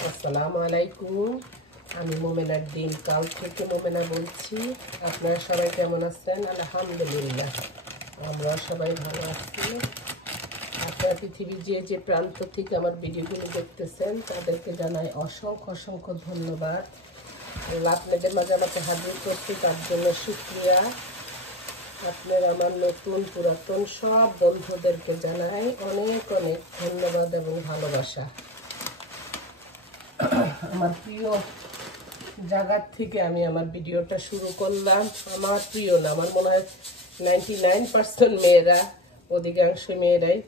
আসসালামু আলাইকুম। আমি মোমেনার দিন কাল থেকে মোমেনা বলছি। আপনারা সবাই কেমন আছেন? আলহামদুলিল্লাহ, আমরা সবাই ভালো আছি। আপনারা পৃথিবীর যে প্রান্ত থেকে আমার ভিডিওগুলো দেখতেছেন তাদেরকে জানাই অসংখ্য অসংখ্য ধন্যবাদ। আপনাদের মাঝে আমাকে হাজির করছি তার জন্য শুকরিয়া। আপনার আমার নতুন পুরাতন সব বন্ধুদেরকে জানাই অনেক অনেক ধন্যবাদ এবং ভালোবাসা। আমার প্রিয় জায়গার থেকে আমি আমার ভিডিওটা শুরু করলাম। আমার প্রিয় না, আমার মনে হয় 99% মেয়েরা, অধিকাংশ মেয়েরাই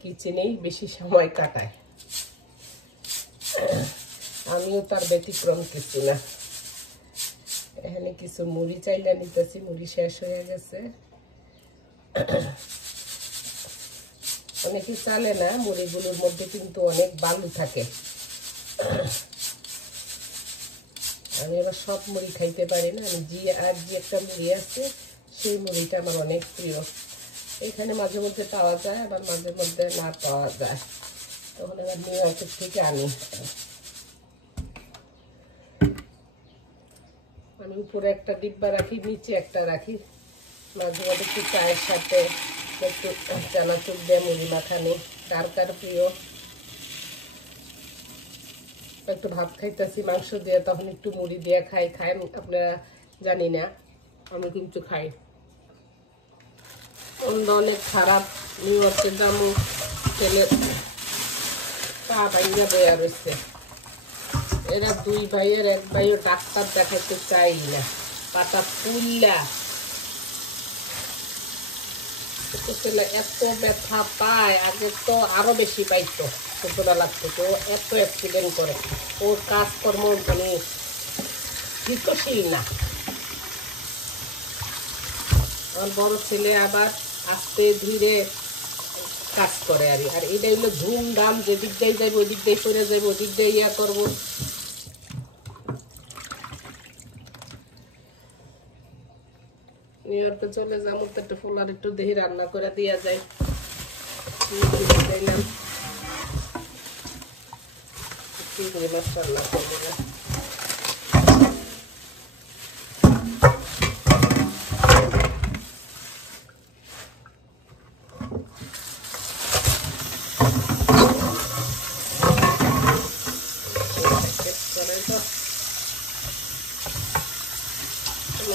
কিচেনেই বেশি সময় কাটায়। আমিও তার ব্যতিক্রম কিছু না। এখানে কিছু মুড়ি চাইলা নিতেছি, মুড়ি শেষ হয়ে গেছে। অনেকে চালে না, মুড়িগুলোর মধ্যে কিন্তু অনেক বালু থাকে। আমি আবার সব মুড়ি খাইতে পারি না। আমি যে একটা মুড়ি আছে সেই মুড়িটা আমার অনেক প্রিয়। এখানে মাঝে মধ্যে পাওয়া যায়, আবার মাঝে মধ্যে না পাওয়া যায়, তখন আবার নিউ মার্কেট থেকে আনি। আমি উপরে একটা ডিব্বা রাখি, নিচে একটা রাখি। মাঝে মধ্যে একটু চায়ের সাথে একটু চানাচুর দিয়ে মুড়ি মাখানি। কার কার প্রিয়? একটু ভাত খাইতেছি মাংস দিয়ে, তখন একটু মুড়ি দিয়ে খাই। আপনারা জানি না, আমি কিন্তু খাই। অনেক খারাপ, নিউ ইয়র্কের দামও ছেলে পা ভাইয়া বয়া রয়েছে। এরা দুই ভাইয়ের এক ভাইও ডাক্তার দেখাইতে চাই না, পাতা পুল্লা এত ব্যথা পায়। আগে তো আরো বেশি পাইতো ছোটবেলা থেকে। ও এত অ্যাক্সিডেন্ট করে, ওর কাজকর্ম মানে বিকশীল না। আমার বড় ছেলে আবার আস্তে ধীরে কাজ করে। আর এটা হলো ধুমধাম, যেদিক দিয়ে যাইব ওই দিক দিয়ে করে যাইব, ওই দিক দিয়ে ইয়া করবো। নিউ ইয়র্কে চলে যাবো তো একটু ফুলার একটু দেহি রান্না করে দিয়া যায়। চিংড়ি মাছ রান্না করবো না।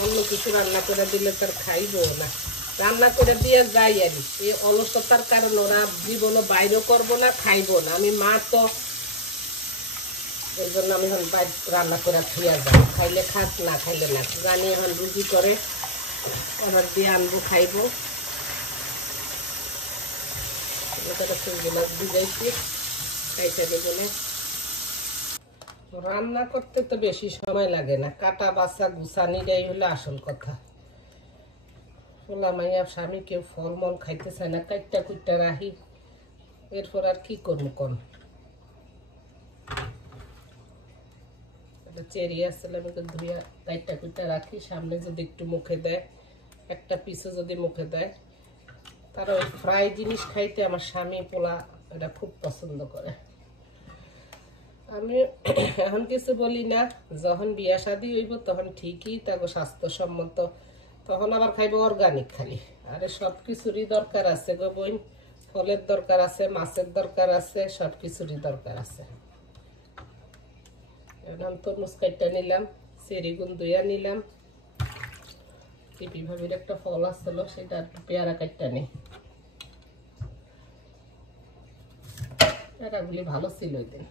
অন্য কিছু রান্না করে দিলে তার খাইবো না। রান্না করে দিয়ে যাই আর এই অলসতার কারণে ওরা জীবনও বাইরেও করবো না, খাইবো না। আমি মা তো, এই জন্য আমি এখন রান্না করে থুয়া যাই। খাইলে খাক, না খাইলে না। জানি এখন রুজি করে অর্ডার দিয়ে আনবো, খাইবো। চিংড়ি মাছ ভিজাইছি, খাইতে দেবো না। রান্না করতে তো বেশি সময় লাগে না, কাটা বাছা গুছানিটাই হলো আসল কথা। পোলা মাইয়া স্বামী কেউ ফলমল খাইতে চায় না, কাইটটা কুইটটা রাখি। এরপর আর কি করবো কোন? চেরি আসলে আমি ধুইয়া কাইটটা কুইটটা রাখি। সামনে যদি একটু মুখে দেয়, একটা পিসও যদি মুখে দেয়। তারা ওই ফ্রাই জিনিস খাইতে আমার স্বামী পোলা এটা খুব পছন্দ করে। আমি এখন কিছু বলি না। যখন বিয়া শাদী হইব তখন ঠিকই তাকে স্বাস্থ্যসম্মত, তখন আবার খাইব অর্গানিক খালি। আরে সব কিছুরই দরকার আছে গো বোন। ফলের দরকার আছে, মাছের দরকার আছে, সব কিছুরই দরকার আছে। এখন তরমুজ কাইটটা নিলাম, চেরি গুন দুইয়া নিলাম। টিপি ভাবির একটা ফল আসছিল, সেটা একটু পেয়ারা কাইটটা নেই। পেয়ারাগুলি ভালো ছিল ওই দিন।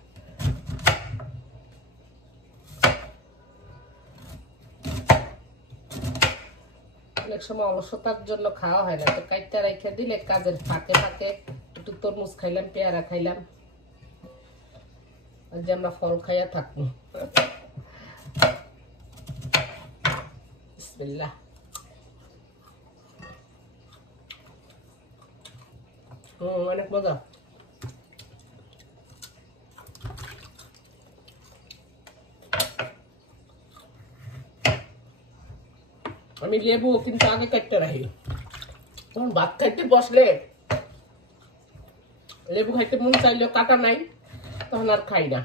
অনেক সময় অলসতার জন্য খাওয়া হয় না, তো কাইটটা রেখে দিলে কাজের ফাঁকে ফাঁকে একটু তরমুজ খাইলাম, পেয়ারা খাইলাম, আর যে আমরা ফল খাইয়া থাকবো। বিসমিল্লাহ। অনেক মজা। আমি লেবু কিন্তু আগে কাটতে রাখি, তখন ভাত খাইতে বসলে লেবু খাইতে মন চাইলেও কাটা নাই, তখন আর খাই না।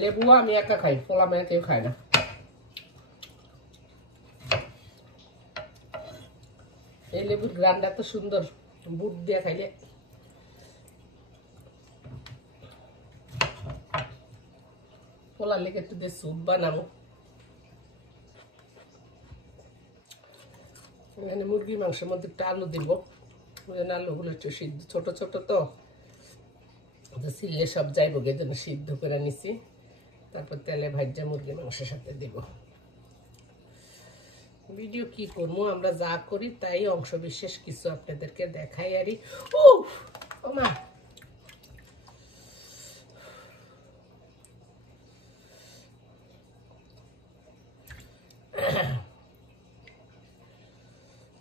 লেবুও আমি একা খাই, পোলা মেয়ে কেউ খায় না। এই লেবুর গ্রানটা তো সুন্দর, বুট দিয়ে খাইলে। পোলার লেগে একটু দিয়ে স্যুপ বানাবো। এখানে মুরগির মাংসের মধ্যে একটু আলু দিব, আলুগুলো একটু সিদ্ধ, ছোট ছোট তো সিললে সব যাইব, গে জন্য সিদ্ধ করে নিছি। তারপর তেলে ভাজা মুরগির মাংসের সাথে দিব। ভিডিও কি করবো, আমরা যা করি তাই অংশ বিশেষ কিছু আপনাদেরকে দেখাই আরই। ও মা,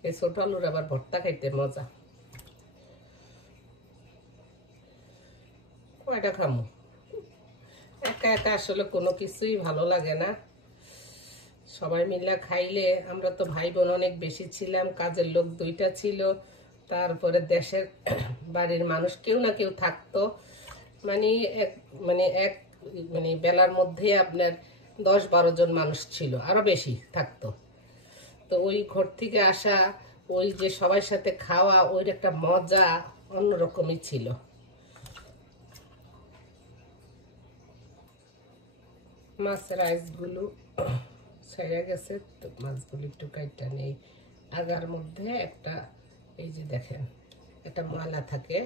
এই ছোট আলুর আবার ভর্তা খাইতে মজা। কয়টা খামো, একা একা আসলে কোনো কিছুই ভালো লাগে না। সবাই মিলে খাইলে, আমরা তো ভাই বোন অনেক বেশি ছিলাম, কাজের লোক 2টা ছিল, তারপরে দেশের বাড়ির মানুষ কেউ না কেউ থাকতো। মানে এক বেলার মধ্যে আপনার 10-12 জন মানুষ ছিল, আরো বেশি থাকতো। তো ওই ঘর থেকে আসা, ওই যে সবার সাথে খাওয়া, ওই একটা মজা অন্যরকমই ছিল। মাছের আইসগুলো ছেড়ে গেছে, তো মাছগুলো একটু কাইটা নেই। আগার মধ্যে একটা, এই যে দেখেন, একটা ময়লা থাকে,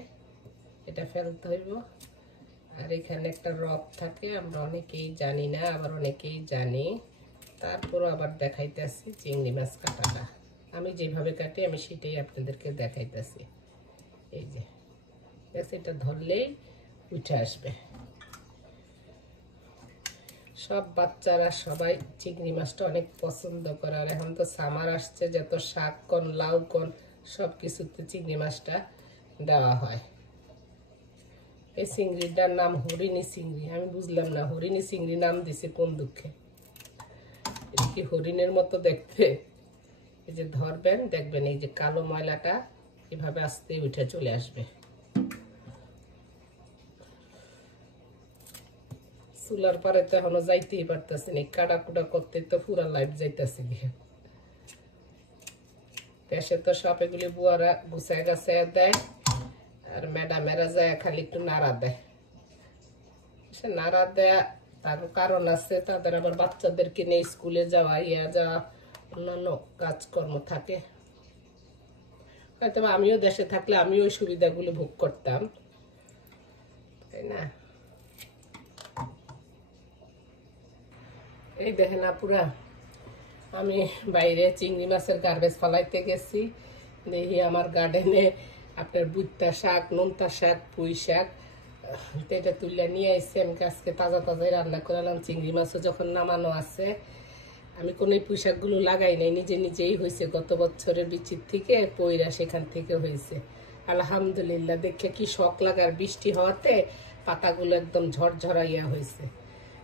এটা ফেলতে হইব। আর এখানে একটা রক থাকে, আমরা অনেকেই জানি না, আবার অনেকেই জানি। তারপরও আবার দেখাইতেছি চিংড়ি মাছ কাটাটা। আমি যেভাবে কাটি আমি সেটাই আপনাদেরকে দেখাইতেছি। এই যে এটা ধরলেই উঠে আসবে। সব বাচ্চারা সবাই চিংড়ি মাছটা অনেক পছন্দ করে। আর এখন তো সামার আসছে, যত শাক কন লাউ কন সব কিছুতে চিংড়ি মাছটা দেওয়া হয়। এই চিংড়িটার নাম হরিণী চিংড়ি। আমি বুঝলাম না হরিণী চিংড়ি নাম দিছে কোন দুঃখে। এটা কি হরিণের মতো দেখতে? এই যে ধরবেন, দেখবেন এই যে কালো ময়লাটা এভাবে আস্তে উঠে চলে আসবে। চুলার পরে তো এখনো যাইতেই পারতেছি না, কাটা কুটা করতে তো পুরা লাইফ যাইতেছে। দেশে তো সব এগুলি বুয়ারা গুছায় গাছায় দেয়, আর ম্যাডামেরা যায় খালি একটু নাড়া দেয়। সে নাড়া দেয়া তার কারণ আছে, তাদের আবার বাচ্চাদেরকে নিয়ে স্কুলে যাওয়া, যাওয়া, অন্যান্য কাজকর্ম থাকে। হয়তো আমিও দেশে থাকলে আমিও ওই সুবিধাগুলো ভোগ করতাম, তাই না? এই দেখেন আপুরা, আমি বাইরে চিংড়ি মাছের গার্বেজ ফালাইতে গেছি, দেখি আমার গার্ডেনে আপনার বুট্টা শাক, নোনতা শাক, পুঁই শাক, এটা তুলে নিয়ে আসছে। আমি আজকে তাজা তাজাই রান্না করালাম। চিংড়ি মাছও যখন নামানো আছে, আমি কোনো পুঁই শাকগুলো লাগাই নাই, নিজে নিজেই হয়েছে। গত বছরের বিচির থেকে পইরা সেখান থেকে হয়েছে, আলহামদুলিল্লাহ। দেখে কি শখ লাগার, বৃষ্টি হওয়াতে পাতাগুলো একদম ঝরঝরাইয়া হয়েছে।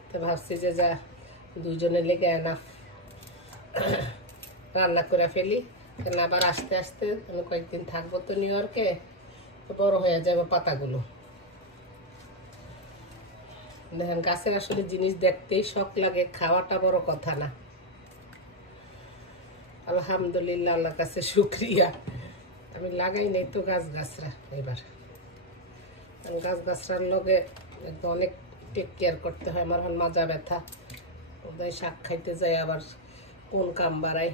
তো ভাবছি যে যা দুজনে লেগে না রান্না করে ফেলি, কেন আবার আস্তে আস্তে আমি কয়েকদিন থাকবো তো নিউ ইয়র্কে, বড় হয়ে যাবে পাতাগুলো। দেখেন, গাছের আসলে জিনিস দেখতেই শখ লাগে, খাওয়াটা বড় কথা না। আলহামদুলিল্লাহ, আল্লাহর কাছে শুকরিয়া। আমি লাগাই নাই তো গাছ গাছরা, এবার গাছ গাছরার লগে অনেক টেক কেয়ার করতে হয়। আমার এখন মাজা ব্যথা, ওদের শাক খাইতে যাই আবার কোন কাম বাড়াই।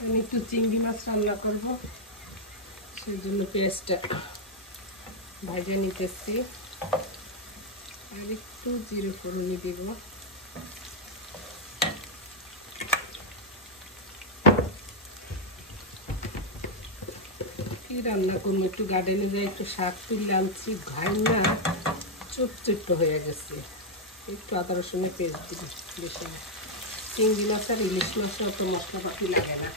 আমি একটু চিংড়ি মাছ রান্না করবো, সেই জন্য পেঁয়াজটা ভাজা নিতেছি। আর একটু জিরে ফোড়নি দিব। কি রান্না করবো, একটু গার্ডেনে যাই, একটু শাক তুলে আনছি, ঘাই না চুপচুপ্ত হয়ে গেছে। একটু আদা রসুনের পেস্ট দিবি বেশি না। চিংড়ি মাছ আর ইলিশ মাছে অত মশলাপাতি লাগে না।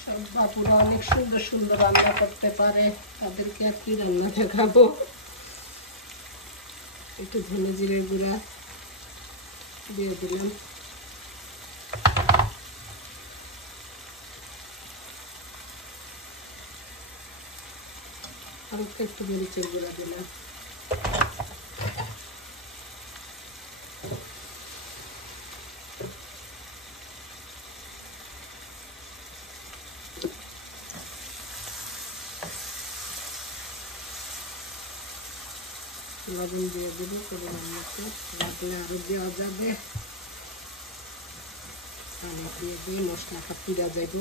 সব বাপুরা অনেক সুন্দর সুন্দর রান্না করতে পারে, তাদেরকে আর কি রান্না দেখাবো। একটু ধনে জিরে গুঁড়া দিয়ে দিলাম। হালকা একটু মরিচের গুঁড়া দিলাম। লবণ দিয়ে দেবো পরিমাণ মতো, লাগলে আরও দেওয়া যাবে। পানি দিয়ে দিয়ে মশলাটা পুড়া যাব।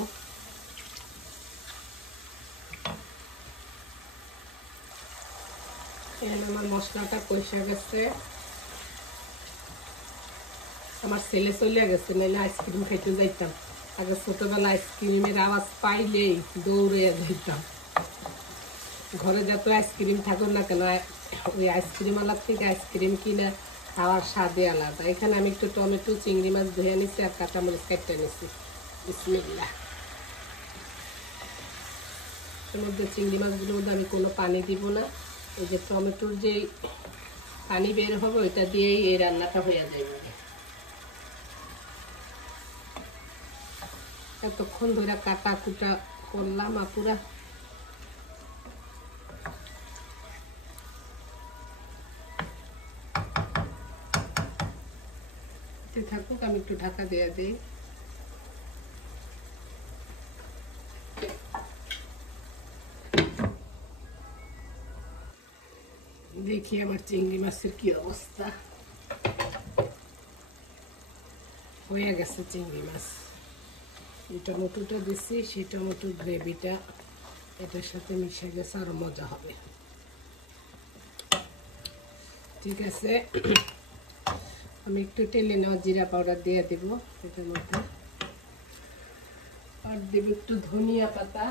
এখানে আমার মশলাটা কষা গেছে। আমার ছেলে চলে গেছে, নাহলে আইসক্রিম খাইতে যাইতাম। আগে ছোটবেলা আইসক্রিমের আওয়াজ পাইলেই দৌড়ে যাইতাম। ঘরে যত আইসক্রিম থাকুক না কেন, ওই আইসক্রিমওয়ালার থেকে আইসক্রিম কিনে খাওয়ার স্বাদে আলাদা। এখানে আমি একটু টমেটো চিংড়ি মাছ ধুয়ে নিচ্ছি আর কাঁচামরিচ কেটে নিচ্ছি। বিসমিল্লাহ। এর মধ্যে চিংড়ি মাছগুলোর মধ্যে আমি কোনো পানি দিব না। এই যে টমেটোর যে পানি বের হবে ওইটা দিয়েই এই রান্নাটা হয়ে যাবে। এতক্ষণ ধরে কাটা কুটা করলাম আপুরা। থাকুক, আমি একটু ঢাকা দিয়ে দিই। দেখি আমার চিংড়ি মাছের কি অবস্থা। হয়ে গেছে চিংড়ি মাছ। এই টমেটোটা দিচ্ছি, সেই টমেটোর গ্রেভিটা এটার সাথে মিশে গেছে, আরো মজা হবে। ঠিক আছে, আমি একটু টেলে নেওয়া জিরা পাউডার দিয়ে দেব এটার মধ্যে। আর দেব একটু ধনিয়া পাতা,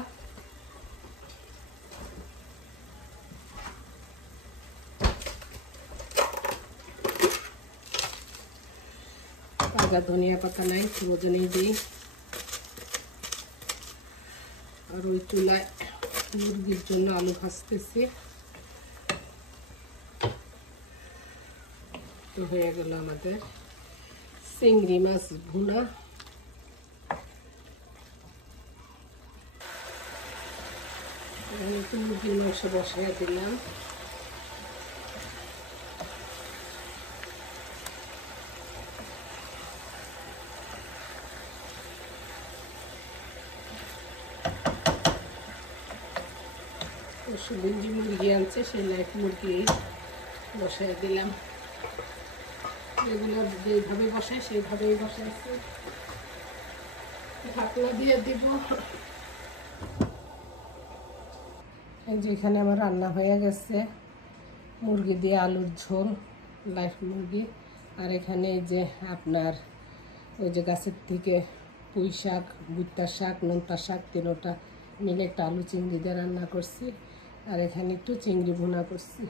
তাজা ধনিয়া পাতা নাই, ওজনেই দিই। আর ওই চুলায় মুরগির জন্য আলু ভাজতেছি। তো হয়ে গেল আমাদের চিংড়ি মাছ ভুনা। একটু মুরগির মাংস বসাইয়া দিলাম। সুদিন যে মুরগি আনছে সেই লাইফ মুরগি বসাই দিলাম। এগুলো যেভাবে বসাই সেইভাবেই বসাইছি। ঢাকনা দিয়ে দিব। যেখানে আমার রান্না হয়ে গেছে মুরগি দিয়ে আলুর ঝোল, লাইফ মুরগি। আর এখানে এই যে আপনার ওই যে গাছের থেকে পুঁই শাক, ভুট্টা শাক, নোনতা শাক, তিনোটা মিলে একটা আলু চিংড়ি দিয়ে রান্না করছি। আর এখানে একটু চিংড়ি ভুনা করছি।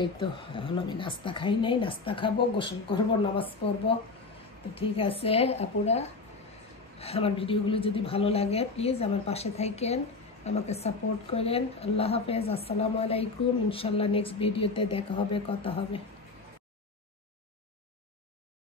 এই তো, এখন আমি নাস্তা খাই নাই, নাস্তা খাবো, গোসল করবো, নামাজ পড়বো। তো ঠিক আছে আপুরা, আমার ভিডিওগুলো যদি ভালো লাগে প্লিজ আমার পাশে থাকেন, আমাকে সাপোর্ট করেন। আল্লাহ হাফেজ, আসসালামু আলাইকুম। ইনশাল্লাহ নেক্সট ভিডিওতে দেখা হবে, কথা হবে।